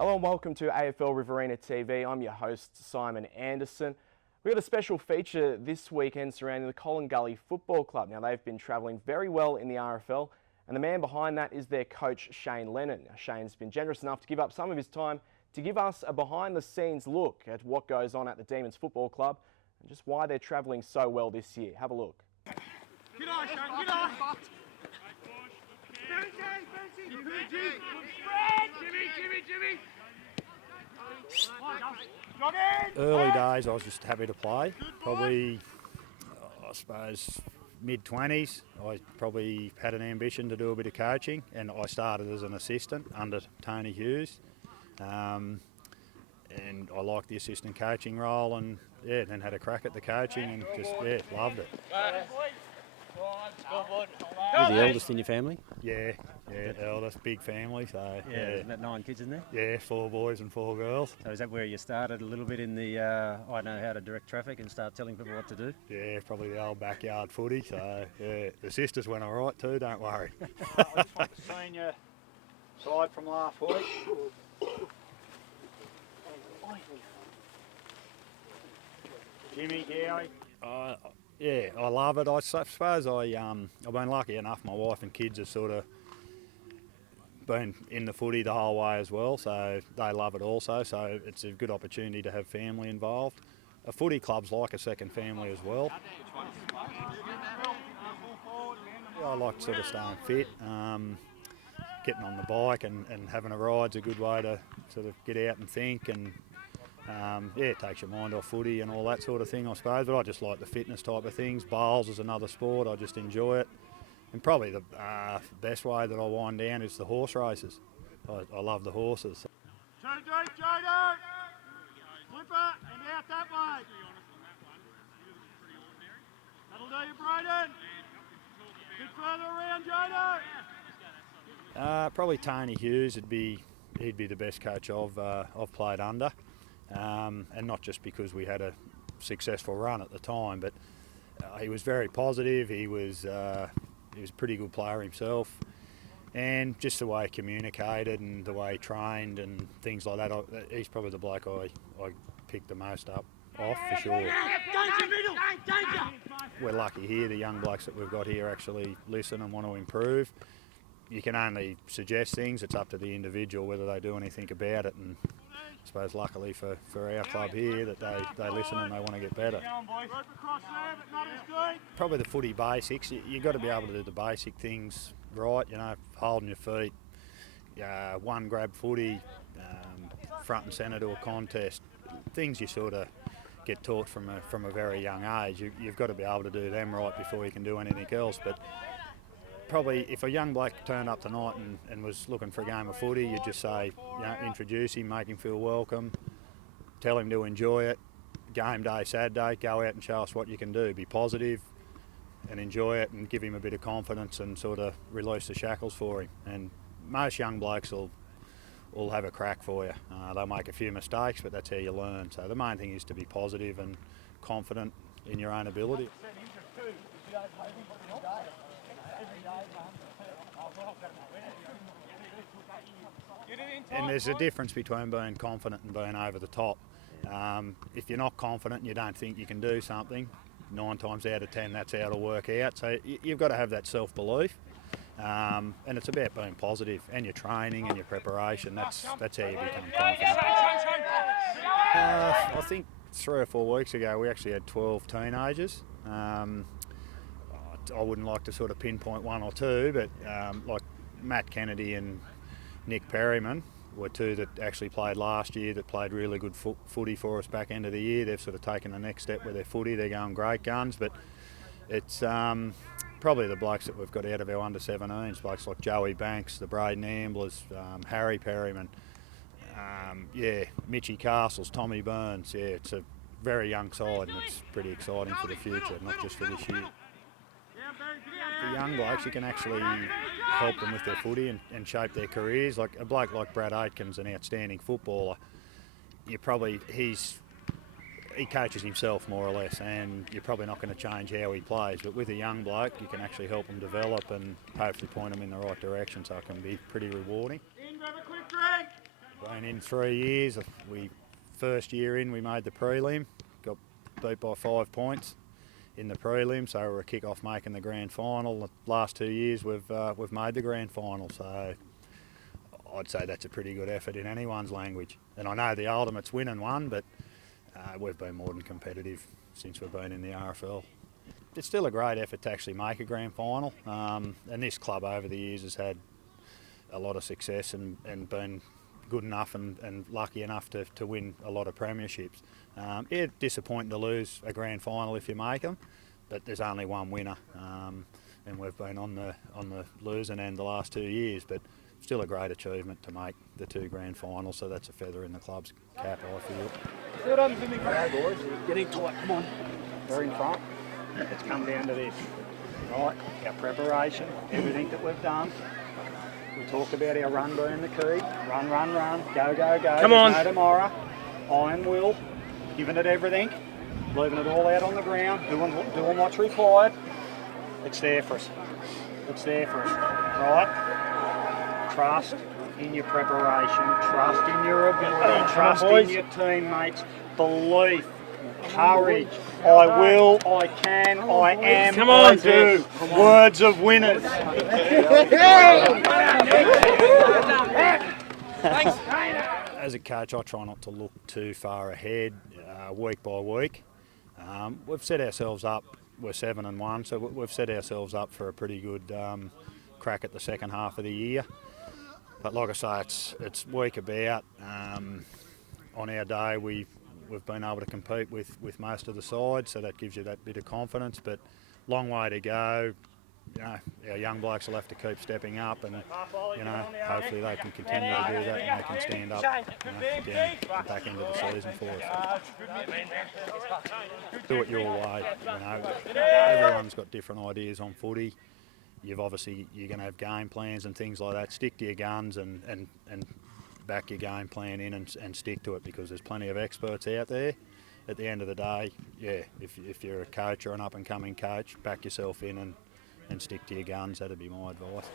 Hello and welcome to AFL Riverina TV. I'm your host, Simon Anderson. We've got a special feature this weekend surrounding the Collingullie Football Club. Now, they've been travelling very well in the RFL, and the man behind that is their coach, Shane Lenon. Now, Shane's been generous enough to give up some of his time to give us a behind-the-scenes look at what goes on at the Demons Football Club and just why they're travelling so well this year. Have a look. Get on, Shane, get on! Early days I was just happy to play, probably I suppose mid-20s. I probably had an ambition to do a bit of coaching, and I started as an assistant under Tony Hughes, and I liked the assistant coaching role, and then had a crack at the coaching and just loved it. You're the eldest in your family? Yeah, eldest, big family, so Isn't that 9 kids in there? Yeah, 4 boys and 4 girls. So is that where you started a little bit in the I know how to direct traffic and start telling people what to do? Yeah, probably the old backyard footy, so the sisters went all right too, don't worry. I just want the senior side from last week. Jimmy, Gary. Yeah, I love it. I suppose I've been lucky enough. My wife and kids have sort of been in the footy the whole way as well, so they love it also. So it's a good opportunity to have family involved. A footy club's like a second family as well. I like sort of staying fit. Getting on the bike and having a ride's a good way to sort of get out and think, and it takes your mind off footy and all that sort of thing, I suppose. But I just like the fitness type of things. Bowls is another sport. I just enjoy it. And probably the best way that I wind down is the horse races. I love the horses. Too deep, Jodo! Flipper and out that way. That'll do you, Braden. Bit further around, Jodo. Probably Tony Hughes. He'd be the best coach I've played under. And not just because we had a successful run at the time, but he was very positive. He was a pretty good player himself, and just the way he communicated and the way he trained and things like that. He's probably the bloke I picked the most up off for sure. We're lucky here. The young blokes that we've got here actually listen and want to improve. You can only suggest things. It's up to the individual whether they do anything about it, and I suppose luckily for our club here that they listen and they want to get better. Probably the footy basics. You've got to be able to do the basic things right, holding your feet, one grab footy, front and centre to a contest. Things you sort of get taught from a very young age. You've got to be able to do them right before you can do anything else. But probably if a young bloke turned up tonight and was looking for a game of footy, you'd just say, introduce him, make him feel welcome, tell him to enjoy it. Game day, Saturday, go out and show us what you can do. Be positive and enjoy it, and give him a bit of confidence and sort of release the shackles for him. And most young blokes will have a crack for you. They'll make a few mistakes, but that's how you learn. So the main thing is to be positive and confident in your own ability. And there's a difference between being confident and being over the top. If you're not confident and you don't think you can do something, 9 times out of 10 that's how it'll work out. So you've got to have that self-belief, and it's about being positive and your training and your preparation. That's how you become confident. I think 3 or 4 weeks ago we actually had 12 teenagers. I wouldn't like to sort of pinpoint 1 or 2, but like Matt Kennedy and Nick Perryman were 2 that actually played last year, that played really good footy for us back end of the year. They've sort of taken the next step with their footy. They're going great guns, but it's probably the blokes that we've got out of our under-17s, blokes like Joey Banks, the Braden Amblers, Harry Perryman, Mitchy Castles, Tommy Burns. Yeah, it's a very young side, and it's pretty exciting for the future, not just for this year. The young blokes, you can actually help them with their footy and shape their careers. Like a bloke like Brad Aitken's an outstanding footballer. He coaches himself more or less, and you're probably not going to change how he plays. But with a young bloke, you can actually help him develop and hopefully point him in the right direction, so it can be pretty rewarding. In, grab a quick drink. Been in 3 years. First year in, we made the prelim, got beat by 5 points in the prelim, so we're a kick-off making the grand final. The last 2 years we've made the grand final, so I'd say that's a pretty good effort in anyone's language. And I know the ultimate's winning one, but we've been more than competitive since we've been in the RFL. It's still a great effort to actually make a grand final, and this club over the years has had a lot of success and been good enough and lucky enough to win a lot of premierships. It's disappointing to lose a grand final if you make them, but there's only one winner, and we've been on the losing end the last 2 years, but still a great achievement to make the 2 grand finals, so that's a feather in the club's cap, I feel. Okay, boys, getting tight. Come on. They're in front. It's come down to this. Right, our preparation, everything that we've done. We talked about our run being the key. Run, go, go. Come on. There's no tomorrow. Iron will, giving it everything, leaving it all out on the ground, doing what's required. It's there for us. It's there for us. Right? Trust in your preparation, trust in your ability, trust in your teammates, belief, courage. I will, I can, I am, Come on, I do. Words of winners. As a coach, I try not to look too far ahead, week by week. We've set ourselves up, we're 7-1, so we've set ourselves up for a pretty good crack at the second half of the year. But like I say, it's week about. On our day, we've been able to compete with most of the sides, so that gives you that bit of confidence. But long way to go. You know, our young blokes will have to keep stepping up, and hopefully they can continue to do that and they can stand up down the back end of the season for us. Do it your way. Everyone's got different ideas on footy. You're going to have game plans and things like that. Stick to your guns and back your game plan in and stick to it, because there's plenty of experts out there. At the end of the day, if you're a coach or an up-and-coming coach, back yourself in and stick to your guns. That'd be my advice.